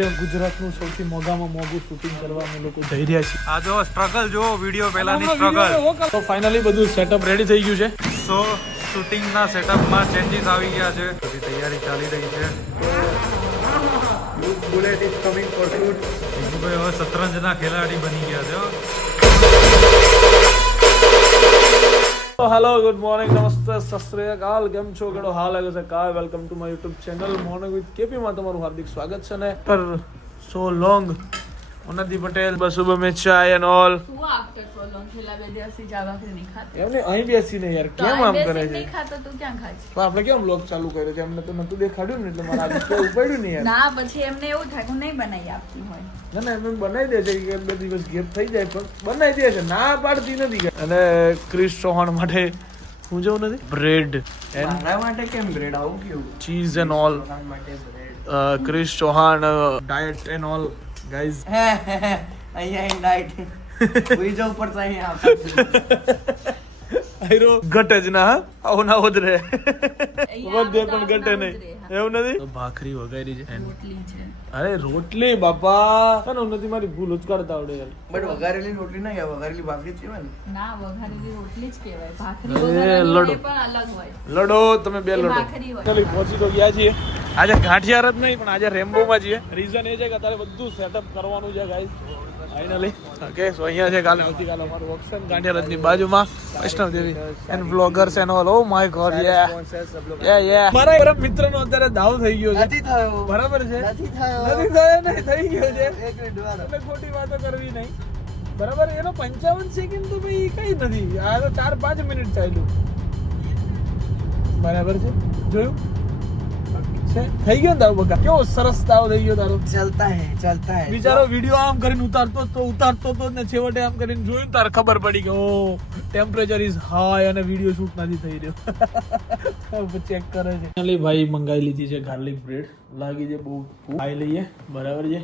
ગુજરાતનું સૌથી મોંઘામાં મોંઘું શૂટિંગ કરવા અમે લોકો જઈ રહ્યા છીએ. આ જો સ્ટ્રગલ જો વિડિયો પહેલાની સ્ટ્રગલ. તો ફાઇનલી બધું સેટઅપ રેડી થઈ ગયું છે. સો શૂટિંગના સેટઅપમાં ચેન્જીસ આવી ગયા છે. બધી તૈયારી ચાલી રહી છે. Bullet is coming for shoot. ભાઈ હવે શતરંજના ખેલાડી બની ગયા છે. તો હેલો, ગુડ મોર્નિંગ, નમસ્તે, સત શ્રી અકાલ. કેમ છો? કેડો હાલ લાગે છે? કા welcome to my YouTube channel morning with KP માં તમારું હાર્દિક સ્વાગત છે. ને પર સો લોંગ ઉન્નતિ પટેલ બસુબ મેં ચાય એન્ડ ઓલ શું આફ્ટર સો લોંગ છેલ્લા 2 દિવસથી ચા ભાખરી નહીં ખાતી. એમને અહીં બેસીને યાર કેમ આમ કરે છે? નહીં ખાતો તું ક્યાં ખાય છે? પણ આપણે કેમ બ્લોગ ચાલુ કર્યો છે? એમને તો નતું દેખાડ્યું ને એટલે મારા આજે કોઈ ઉપાડ્યું નહીં યાર. ના પછી એમને એવું થાય કે હું નહીં બનાવી આપતી હોય. ના ના એમ બનાવી દે છે કે 2 દિવસ ગેપ થઈ જાય પણ બનાવી દે છે. ના પાડતી નથી. અને ક્રિસ ચૌહાણ માટે હું જવું નથી બ્રેડ મારા માટે કેમ બ્રેડ આવું કેવું ચીઝ એન્ડ ઓલ. માટે બ્રેડ ક્રિસ Chauhan diet and all guys. અહીંયા ડાયટ પૂરી જવું પડશે અહીંયા આયરો ઘટે જ ના આવો ના હોત રે અહીંયા વધે પણ આવું ઘટે ના નહીં ઉતરે. એવું નથી. તો ભાખરી વગાડી છે. રોટલી છે. અરે રોટલી બાપા તને નથી મારી ભૂલ ઉચકાડતા આવડે યાર. બટ વઘારેલી રોટલી ના કહેવાય, વઘારેલી ભાખરી જ કહેવાય ને. ના વઘારેલી રોટલી જ કહેવાય. ભાખરી અરે, વઘારેલી લડો. હોય પણ અલગ હોય. લડો તમે બે એ લડો. ભાખરી હોય. ચાલી પહોંચી તો ગયા છીએ. આજે ગાંઠિયાર જ નહીં પણ આજે રેમ્બો માં છીએ. રીઝન એ છે કે અત્યારે બધું સેટઅપ કરવાનું છે ગાઈસ. ફાઇનલી ઓકે સો અહીંયા છે. કાલે આવતીકાલે અમારું ઓક્શન ગાંઠિયારજની બાજુમાં Vaishno Devi and vloggers and all. Oh my god યા મારા એક મિત્રનો અત્યારે દાવ થઈ ગયો છે. નથી થયો. બરાબર છે. નથી થયો. નથી થયો ને થઈ ગયો છે. એક મિનિટ વાળો. એટલે ખોટી વાતો કરવી નહીં. બરાબર એનો 55 સેકન્ડ તો ભાઈ કઈ નથી. આ તો 4-5 મિનિટ ચાલ્યું. બરાબર છે. જોયું છે થઈ ગયો ને તારો બકા. કેવો સરસ તાવ થઈ ગયો તારો. ચલતા હે બિચારો વિડિયો આમ કરીને ઉતારતો તો ને છેવટે આમ કરીને જોયું ને તારે ખબર પડી કે ઓ ટેમ્પરેચર ઇઝ હાઈ અને વિડિયો શૂટ નથી થઈ રહ્યો. ચેક કરે છે. ફાઇનલી ભાઈ મંગાવી લીધી છે ગાર્લિક બ્રેડ. લાગી છે બહુ ખાઈ લઈએ. બરાબર છે.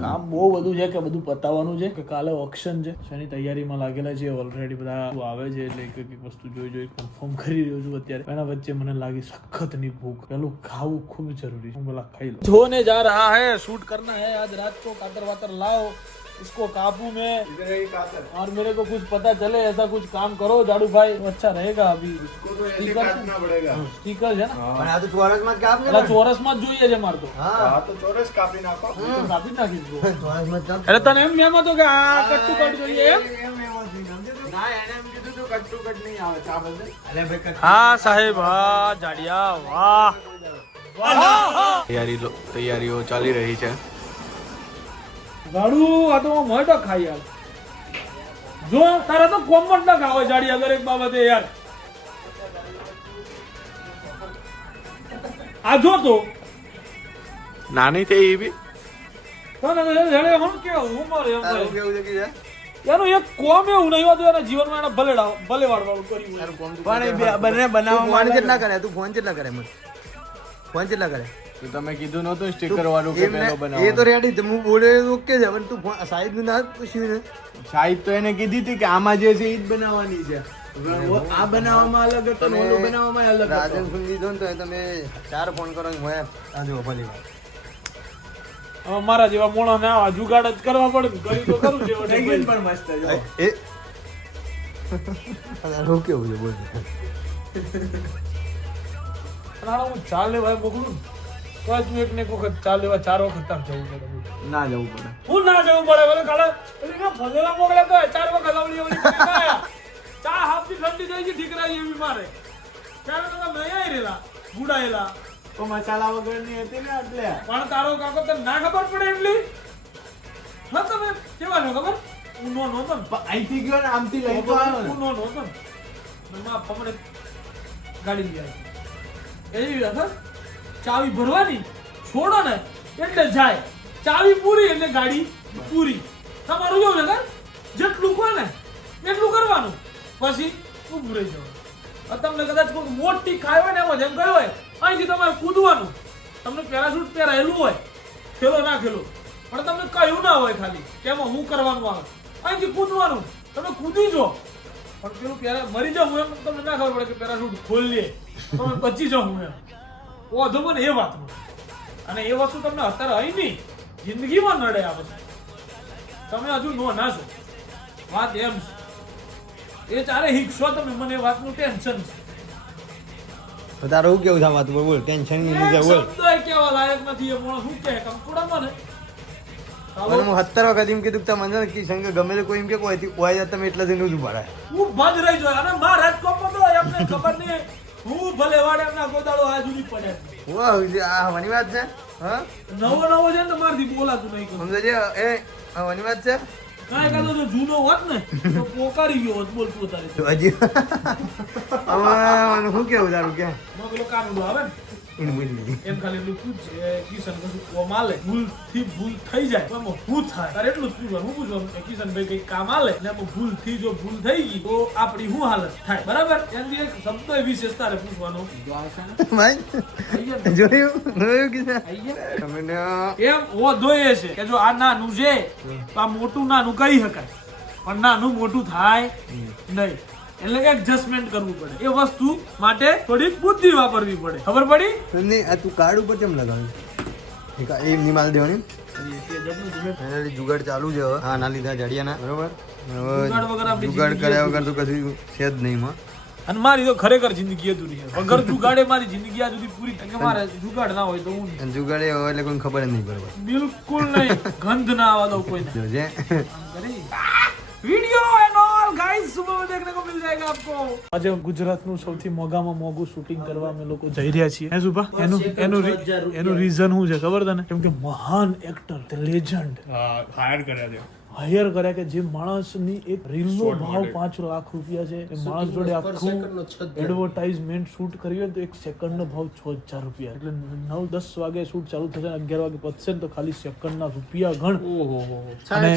કામ બહુ બધું છે કે બધું પતાવવાનું છે કે કાલે ઓક્શન છે. એની તૈયારીમાં લાગેલા છે ઓલરેડી. બધા આવે છે એટલે એક એક વસ્તુ જોઈ કન્ફર્મ કરી રહ્યો છું અત્યારે. એના વચ્ચે મને લાગી સખતની ભૂખ. પેલું ખાવું ખૂબ જરૂરી છે. હું પેલા ખાઈ લઉં. ધોને જા રહા હૈ, शूट करना है आज रात को. कातर वातर लाओ, इसको काबू में. और मेरे को कुछ पता चले ऐसा कुछ काम करो जाड़ू भाई तो अच्छा रहेगा. अभी स्टीकर है ना પણ આ તો ચોરસમાં જ કાપ ને. એટલે ચોરસમાં જ જોઈએ છે મારે તો. હા તો ચોરસ કાપી નાખો. તો કાપી જ નાખીશ. ચોરસમાં જ કાપ. એટલે તને એમ મેમ હતો કે આ કટ્ટુ કટ જોઈએ એમ. ના એને એમ કીધું તું કટુ કટ નહીં આવે ચા બદલ. અલે ભાઈ કટ. હા સાહેબ હા જાડિયા વાહ. તૈયારીઓ ચાલી રહી છે. ગાડું આ તો મોટો ખાઈ યાર. જો તારા તો કોમન્ટ ના ખાવ જાડિયા દરેક બાબતે યાર. આ જો તો નાની થઈ એવી તને જડે હું કેવું ઉમર એમ તારું થાય. કેવું છે કે છે? એનું એક કોમ એવું નહીં હોતું એના જીવનમાં એને ભલે વાળું કર્યું. પણ એ બંને બનાવવા માટે કેટલા કરે તું ફોન કેટલા કરે મને ફોન કેટલા કરે તો તમે કીધું નતું સ્ટીકર વાળું કે પેલો એ તો બનાવો. રેડી છે હું બોલે ઓકે છે પણ તું સાઈડ નું ના પૂછ્યું ને સાહેબ તો એને કીધી હતી કે આમાં જે છે એ જ બનાવવાની છે. આ બનાવવામાં અલગ હતો ને ઓલું બનાવવામાં અલગ હતો. રાજન સુન લીધો ને તો તમે 4 ફોન કરો ને હોય આ જો ભલી વાત હવે મારા જેવા મોણો ને આવા જુગાડ જ કરવા પડે ને. કરી તો કરું છે થઈ ગયું પણ મસ્ત જો. એ હું કેવું છે બોલ હું ચાલ લેવા મોકલું તો તું એક ને એક વખત ચાલ લેવા 4 વખત તાર જવું પડે. ના જવું પડે. હું ના જવું પડે બોલે કાલે પેલી ના ફલેલા મોકલે તો 4 વખત આવડી આયા. ચા હાફી ઠંડી થઈ ગઈ ઠીકરા એવી મારે. ત્યારે તો નહીં આવી રેલા ગુડાયેલા. તો મસાલા વગરની હતી ને એટલે પણ તારો કાકો તને ના ખબર પડે એટલી. હા તમે કેવા છો ખબર? હું નો નહોતો ને. અહીંથી ગયો ને આમથી લઈ તો આવ્યો ને. હું નો નહોતો ને. મમ્મા પમણે ગાડી લઈ આવી. એવી વાત હા? ચાવી ભરવાની છોડો ને એટલે જાય. ચાવી પૂરી એટલે ગાડી પૂરી. તમારું કેવું છે કે જેટલું કહો ને એટલું કરવાનું પછી ઊભું રહી જવાનું. તમને કદાચ કોઈ મોટી ખાય હોય ને એમાં જેમ ગયો હોય અહીંથી તમારે કૂદવાનું. તમને પેરાશૂટ પહેરાયેલું હોય ખેલો ના ખેલો પણ તમને કહ્યું ના હોય ખાલી કે એમાં હું કરવાનું આવે. અહીંથી કૂદવાનું તમે કૂદી જો પણ પેલું મરી જાવ હું એમ તમને ના ખબર પડે કે પેરાશૂટ ખોલીએ તમે બચી જાવ હું એમ. ઓ જો મને એ વાતનું અને એ વસ્તુ તમને અત્યારે અહીં નહીં જિંદગીમાં નડે આ વસ્તુ. તમે હજુ નો ના છો, વાત એમ છે. એ ચારે હિકશો તમે, મને એ વાતનું ટેન્શન છે. તો તારું શું કેવું છે આમાં? તું બોલ, ટેન્શન ની લીધે બોલ. શબ્દોય કેવા લાયક નથી એ માણસ. શું કહે કંકુડામાં ને મને હું 70 વખત એમ કીધું કે મને કિશન કે ગમે તે કોઈ એમ કે કોઈ હોય તમે એટલે જ નું ઉભા રહે. હું બંધ રહી જાય અને મારા રાજકોટમાં તો એમને ખબર નહીં. હું ભલે વાડે એમના ગોદાળો આ જુદી પડે. વાહ, આ વાની વાત છે. હા, નવો છે ને તમારથી બોલાતું નહીં કશું. સમજે એ આ વાની વાત છે. કાંઈ કાં તો જો જૂનો હોત ને તો પોકારી ગયો હોત. બોલ તું તારે તો હજી આમાં શું કેવું તારું કે માં પેલો કાનુડો આવે ને એને બોલી લીધી. એમ ખાલી એટલું પૂછ કિશન કશું કોમ આલે, ભૂલથી ભૂલ થઈ જાય તો એમાં શું થાય તારે એટલું જ પૂછવાનું. હું પૂછવાનું કે કિશનભાઈ કઈ કામ આલે ને એમાં ભૂલથી જો ભૂલ થઈ ગઈ તો આપણી શું હાલત થાય, બરાબર? એની એક શબ્દ વિશેષ તારે પૂછવાનું. ભાઈ જોયું કિશન તમે એમ ઓ ધોયે છે કે જો આ નાનું છે તો આ મોટું નાનું કરી શકાય, પણ નાનું મોટું થાય નહીં. એટલે એડજસ્ટમેન્ટ કરવું પડે. એ વસ્તુ માટે થોડી બુદ્ધિ વાપરવી પડે. ખબર પડી? નહીં આ તું કાર્ડ ઉપર કેમ લગાવ્યું? એ ની માલ દેવાની એના જુગાડ ચાલુ છે હવે. હા ના લીધા જડિયાના બરોબર. હવે જુગાડ કર્યા વગર તો કશું છે જ નહીં માં. અને મારી તો ખરેખર જિંદગી અધૂરી છે. વગર જુગાડે મારી જિંદગી આ સુધી પૂરી થાય. કે મારે જુગાડ ના હોય તો હું જુગાડે હોય એટલે કોઈ ખબર જ નહીં બરોબર. બિલકુલ નહીં. ગંધ ના આવવા દઉં કોઈને. જોજે वीडियो एंड ऑल गाइस सुबह में देखने को मिल जाएगा आपको. આજે ગુજરાતનું સૌથી મોંઘામાં મોંઘું શૂટિંગ કરવા અમે લોકો જઈ રહ્યા છીએ. હે સુભા, એનું રીઝન શું છે ખબર તને? કેમ કે મહાન એક્ટર, ધ લેજન્ડ હાયર કર્યા કે જે માણસની એક રીલનો ભાવ 5 લાખ રૂપિયા છે. એ માણસ જોડે આખું એડવર્ટાઇઝમેન્ટ શૂટ કર્યું હોય તો 1 સેકન્ડનો ભાવ 6000 રૂપિયા. એટલે 9-10 વાગે શૂટ ચાલુ થશે અને 11 વાગે પતશે ને તો ખાલી સેકન્ડના રૂપિયા ગણ. અને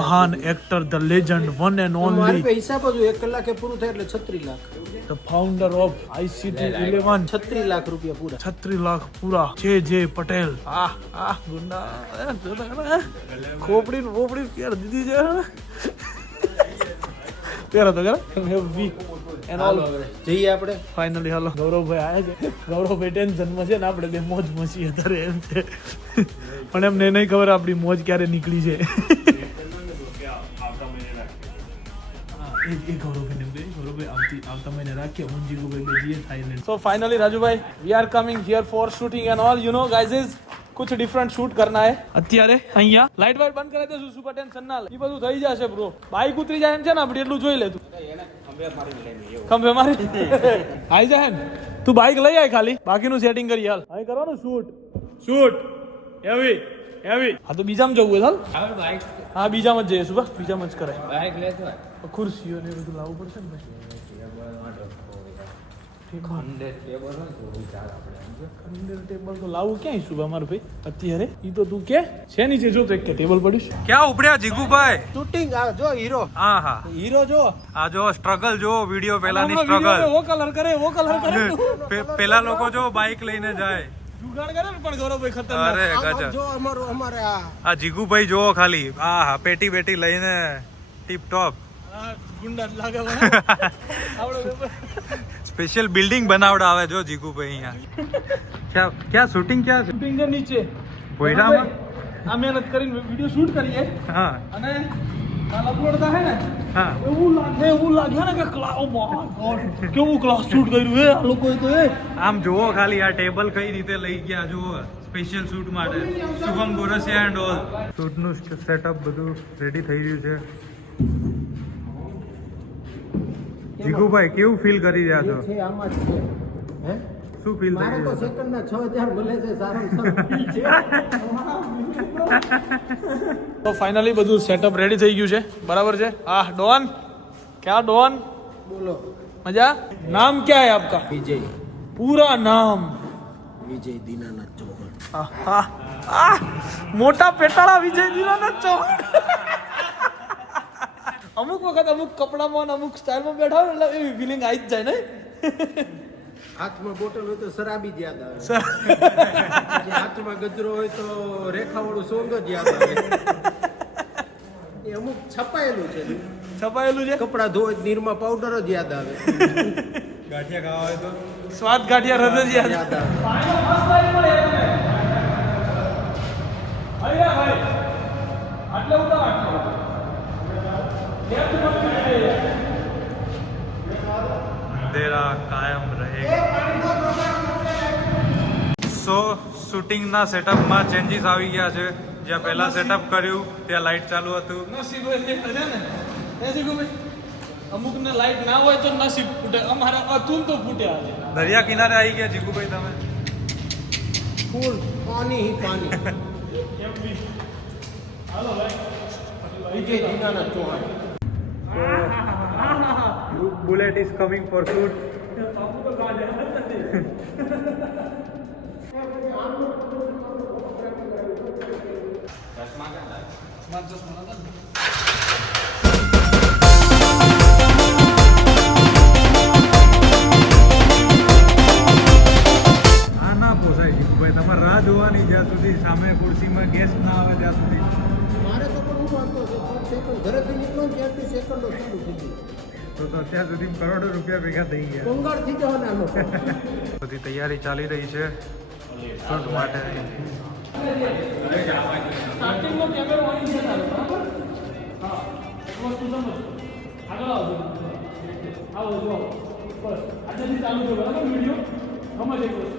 મહાન actor, the legend, one and only, હિસાબ જ 1 કલાકે પૂરું થાય એટલે 36 lakh. The founder of ICT11, 36 lakh રૂપિયા પૂરા. 36 લાખ પૂરા. જે પટેલ. ગુંડા ખોપડી વોપડી પહેર દીધી છે. પહેરો તો હેવી એન્ડ ઓલ. જઈએ આપણે ફાઇનલી. હાલો, ગૌરવભાઈ આવ્યા છે. ગૌરવભાઈ ટેન્શનમાં છે ને આપણે બે મોજ મચી અત્યારે એમ છે. પણ એમને નહીં ખબર આપણી મોજ ક્યારે નીકળી છે. આવતા મહિને રાખીએ. હું જીગુભાઈ બે જઈએ Thailand. So finally Rajubhai we are coming here for shooting and all. You know guys is कुछ डिफरेंट शूट करना है. અત્યારે અહીંયા લાઈટ વાઈટ બંધ કરે તો સુપર ટેન્શન ના લે. એ બધું થઈ જશે બ્રો. બાઈક ઉતરી જાય એમ છે ને આપણે એટલું જોઈ લે. તું ખંભે મારી આવી જાય ને તું બાઈક લઈ આય ખાલી. બાકીનું સેટિંગ કરી હાલ. અહીં કરવાનું શૂટ હેવી. હા તો બીજામાં જવું હોય હાલ. હા બીજામાં જ જઈએ સુભા. બીજામાં જ કરાય. બાઈક લેતો ખુરશીઓ ને બધું લાવવું પડશે ને ભાઈ. ટેબલ તો લાવવું ક્યાંય સુભા મારું ભાઈ અત્યારે. ઈ તો તું કે છે નીચે જો તો એક ટેબલ પડ્યું. ક્યાં ઉપડ્યા જીગુભાઈ? શૂટિંગ જો હીરો હા હીરો જો આ જો સ્ટ્રગલ જો વિડિયો પહેલાની સ્ટ્રગલ. વો કલર કરે પેલા લોકો જો બાઇક લઈને જાય. જુગાડ કરે ને પણ ગૌરવભાઈ ખતરનાક. અરે ગજબ. જો અમારે આ જીગુભાઈ જો ખાલી પેટી લઈને ટીપ ટોપ. ગુંડા લાગે આપણે સ્પેશિયલ બિલ્ડિંગ બનાવડાવે જો જીગુભાઈ અહીંયા. ક્યાં શૂટિંગ ક્યાં છે? શૂટિંગ છે નીચે કોયડામાં. આ મહેનત કરીને વિડિયો શૂટ કરીએ હા અને કાલ અપલોડ થાય ને હા એવું લાગે ને કે કેવું ક્લાસ શૂટ કર્યું હે આ લોકોએ તો. આમ જુઓ ખાલી આ ટેબલ કઈ રીતે લઈ ગયા જુઓ સ્પેશિયલ શૂટ માટે. Shubham Gorasiya and all. શૂટનું સેટઅપ બધું રેડી થઈ રહ્યું છે. જીગુભાઈ કેવું ફીલ કરી રહ્યા છો? છે આમાં જ છે. હે શું ફીલ થઈ મારે તો રહ્યું છે? સેકન્ડના 6000 મળે છે. સારામાં તો ફાઇનલી બધું સેટઅપ રેડી થઈ ગયું છે. બરાબર છે. ડોન ક્યાં ડોન બોલો. મજા. નામ क्या है आपका? વિજય पूरा नाम? વિજય દીનાનાથ ચૌહાણ. મોટા પેટાળા વિજય દીનાનાથ ચૌહાણ. અમુક વખત અમુક કપડામાં અમુક સ્ટાઇલમાં બેઠા હોય એટલે એવી ફિલિંગ આવી જ જાય ને. હાથમાં બોટલ હોય તો શરાબી જ યાદ આવે. હાથમાં ગજરો હોય તો રેખાવાળું સોંગ જ યાદ આવે. એ અમુક છપાયેલું છે. છપાયેલું છે. કપડા ધોય નિરમા પાવડર જ યાદ આવે. ગાંઠિયા ખાવા હોય તો સ્વાદ ગાંઠિયા હૃદય યાદ. યાદ આવે. અંધેરા કાયમ રહેગા. સો શૂટિંગના સેટઅપમાં ચેન્જીસ આવી ગયા છે. જ્યાં પહેલા સેટઅપ કર્યું ત્યાં લાઇટ ચાલુ હતું. નસીબ એટલે છે ને એ જીગુભાઈ અમુક ને લાઈટ ના હોય તો નસીબ ફૂટે. અમારા અતુલ તો ફૂટ્યા છે. દરિયા કિનારે આવી ગયા જીગુભાઈ તમે. ફૂલ પાણી ही पानी હાલો ભાઈ Vijay Dinanath Chauhan bullet is coming for shoot. આ ના પોસાય જીગુભાઈ. તમારે રાહ જોવાની જ્યાં સુધી સામે ખુરશીમાં ગેસ ના આવે ત્યાં સુધી. મારે તો પણ હું વાંધો છે 5 સેકન્ડ ઘરેથી નીકળો ને ત્યારથી સેકન્ડો ચાલુ થઈ ગઈ તો અત્યાર સુધી કરોડો રૂપિયા ભેગા થઈ ગયા. કંગાળ થઈ જવાના આ લોકો બધી તૈયારી ચાલી રહી છે શૂટ માટે. સ્ટાર્ટિંગનો કેમેરો અહીં છે તારો બરાબર હા એક વસ્તુ સમજો આગળ આવજો આવો જો બસ આજથી ચાલુ કરો બરાબર વિડિયો સમજ એક વસ્તુ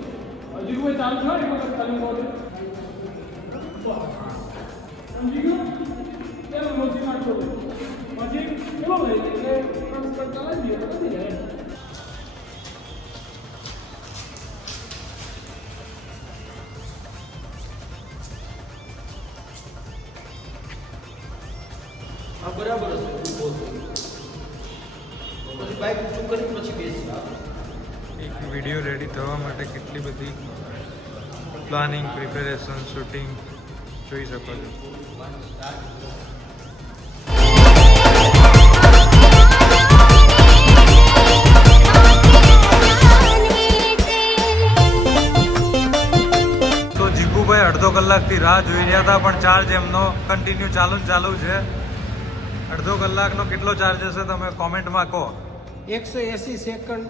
હજી કોઈ ચાલુ થાય એક વખત ચાલુ કરો સમજી ગયો ચાલો મોટી નાખો પછી કેવો ભાઈ એટલે ટ્રાન્સફર ચલાવી દઈએ તો થઈ જાય એક વિડીયો રેડી થવા માટે કેટલી બધી પ્લાનિંગ, પ્રિપેરેશન, શૂટિંગ જોઈ શકો છો. તો જીગુભાઈ અડધો કલાકથી રાહ જોઈ રહ્યા હતા પણ ચાર્જ એમનો કન્ટિન્યુ ચાલુ છે. અડધો કલાકનો કેટલો ચાર્જ હશે તમે કોમેન્ટમાં કહો. 180 સેકન્ડ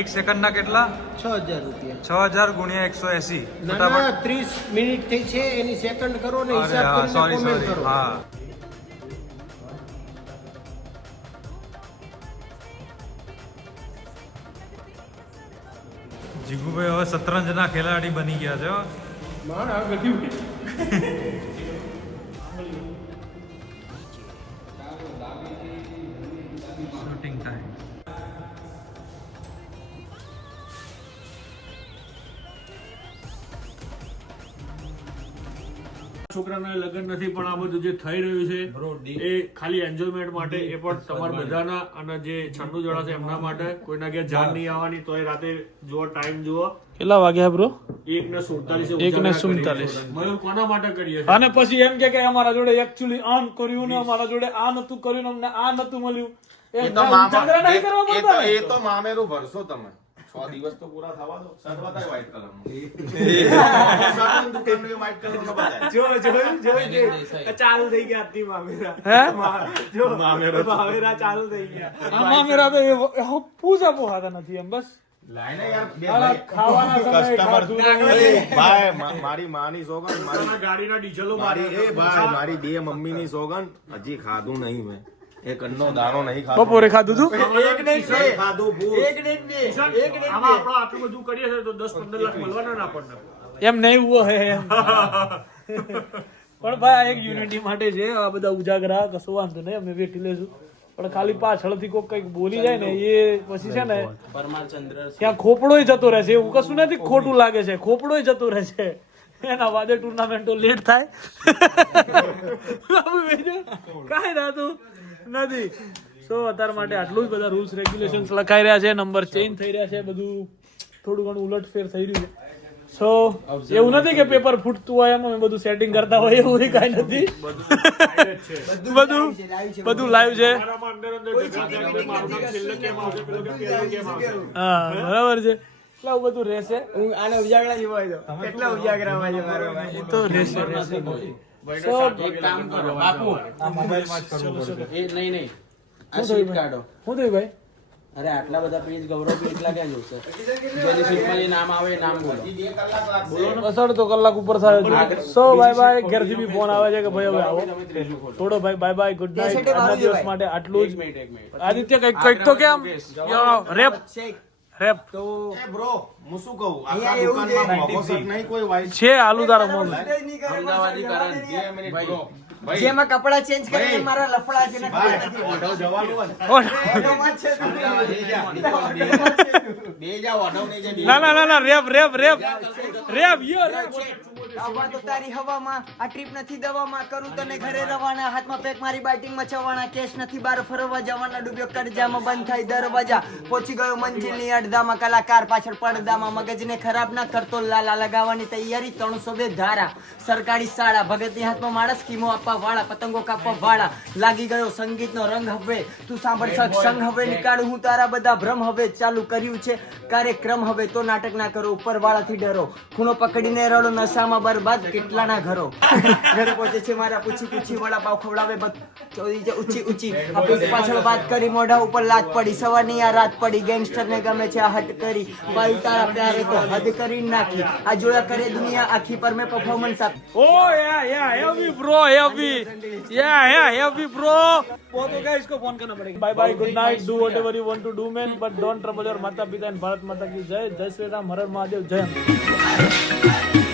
1 સેકન્ડના કેટલા? 6000 રૂપિયા 6000 ગુણ્યા 180. ના ના 30 મિનિટ થઈ છે એની સેકન્ડ કરો ને હિસાબ કરીને કોમેન્ટ કરો હા. જીગુભાઈ હવે શતરંજના ખેલાડી બની ગયા છે હો. માણ આ ગઢી શૂટિંગ ટાઈમ. છોકરાના લગ્ન નથી પણ આ બધું જે થઈ રહ્યું છે એ ખાલી એન્જોયમેન્ટ માટે એ પણ તમારા બધાના અને જે છન્નું જણા છે એમના માટે. કોઈના ઘેર જાન નહીં આવવાની તો એ રાતે જુઓ ટાઈમ જુઓ કેટલા વાગ્યા બ્રો 1:47 મયુર કોના માટે કરીએ અને પછી એમ કે અમારા જોડે એકચ્યુઅલી આમ કર્યું ને અમારા જોડે આ નતું કર્યું ને અમને આ નતું મળ્યું એ તો મામેરું ભરશો તમે 6 દિવસ તો પૂરા થવા દો. શર્ટ બતાય વ્હાઈટ કલરનું. વ્હાઈટ કલરનો બતાય. ચાલુ થઈ ગયા હતી મામેરા હે મામેરા ચાલુ થઈ ગયા આમાં મેરા બે પૂજા પોહાતા નથી એમ બસ લાઈને યાર બે આ ખાવાના સમયે કસ્ટમર ખાધું. ભાઈ મારી માની સોગન મારી ગાડીના ડીઝલો મારી એ ભાઈ મારી બે મમ્મીની સોગન હજી ખાધું નહીં મેં. એક અન્નો દાણો નહીં ખાધો. બપોરે ખાધું તું ખાધું ભૂત. આમાં આપણે આટલું બધું કરીએ છે તો 10-15 લાખ મળવાના ના આપણને એમ નહીં હુઓ હે એમ. પણ ભાઈ આ એક યુનિટી માટે છે. આ બધા ઉજાગરા કશું વાંધો નહીં અમે વેઠી લેશું પણ ખાલી પાછળથી કોઈ કઈક બોલી જાય ને એ પછી છે ને ત્યાં ખોપડોય જતો રહેશે. એવું કશું નથી ખોટું લાગે છે, ખોપડોય જતો રહેશે. એના વાદે ટુર્નામેન્ટો લેટ થાય કાંઈ થતું નથી. સો અત્યાર માટે આટલું જ. બધા રૂલ્સ રેગ્યુલેશન્સ લખાઈ રહ્યા છે, નંબર ચેન્જ થઈ રહ્યા છે, બધું થોડું ઘણું ઉલટફેર થઈ રહ્યું છે. સો એવું નથી કે પેપર ફૂટતું હોય એમ અમે બધું સેટિંગ કરતા હોય એવું કાંઈ નથી. બધું લાઈવ છે. હા બરાબર છે. એટલે આવું બધું રહેશે. આને ઉજાગરા જેવો હોય તો કેટલા ઉજાગરા હોય છે મારો ભાઈ એ તો રહેશે. સો એક કામ કરો બાપુ આ મોબાઈલમાં જ કરવું પડશે. એ નહીં આ સીટ કાઢો શું થયું ભાઈ? અરે આટલા બધા પેજ ગૌરવ બી એકલા ક્યાં જોશે જેની સીટમાં જે નામ આવે એ નામ બોલો અસર તો કલાક ઉપર થાય છે સો બાય બાય ઘેરથી બી ફોન આવે છે કે ભાઈ હવે આવો થોડો ભાઈ બાય બાય ગુડ નાઇટ આજના દિવસ માટે આટલું જ આદિત્ય કંઈક તો કેમ રેપ રેપ તો બ્રો હું શું કહું આખા દુકાનમાં મોગોસટ નહીં કોઈ વાઈટ છે આલુ તારો મોલ અમદાવાદી કરણ 2 મિનિટ બ્રો જેમાં કપડા ચેન્જ કરીને મારા લફડા છે ને ખબર નથી. ઓઢવ જવાનું હોય ઓઢવમાં જ છે તું. બે જા ઓઢવ નહીં જાય ના ના ના ના રેપ રેપ રેપ રેપ યો રેપ આવા તો તારી હવામાં આ ટ્રીપ નથી દવામાં કરું તને ઘરે રવાના હાથમાં પેક મારી બાઇટિંગમાં ચવાણા કેશ નથી બાર ફરવા જવાના ડૂબ્યો કરજામાં બંધ થાય દરવાજા પહોંચી ગયો મંજિલની અડધામાં કલાકાર પાછળ પડદામાં મગજને ખરાબ ના કરતો લાલા લગાવવાની તૈયારી 302 ધારા સરકારી શાળા ભગતની હાથમાં માણસ સ્કીમો આપવા વાળા પતંગો કાપવા વાળા લાગી ગયો સંગીતનો રંગ હવે તું સાંભળ સત્સંગ હવે નીકાળું હું તારા બધા ભ્રમ હવે ચાલુ કર્યું છે કાર્યક્રમ હવે તો નાટક ના કરો ઉપર વાળાથી ડરો ખૂણો પકડીને રડો નશામાં બરબાદ કેટલાના ઘરો ઘરે પહોંચે છે મારા પૂછી વડાપાવ ખવડાવે ચોરી ઊંચી ઊંચી આ પીઠ પાછળ વાત કરી મોઢા ઉપર લાત પડી સવારની આ રાત પડી ગેંગસ્ટર ને ગમે છે આ હટ કરી ભાઈ તારા પ્યારે તો હદ કરી નાખી આ જોયા કરે દુનિયા આખી પર મેં પરફોર્મન્સ આપ Oh yeah, heavy bro, heavy. Yeah, heavy bro. वो तो क्या इसको फोन करना पड़ेगा. Bye bye, good night. Do whatever you want to do, man. But don't trouble your माता पिता and भारत माता की जय. जय श्री राम, हर हर महादेव, जय.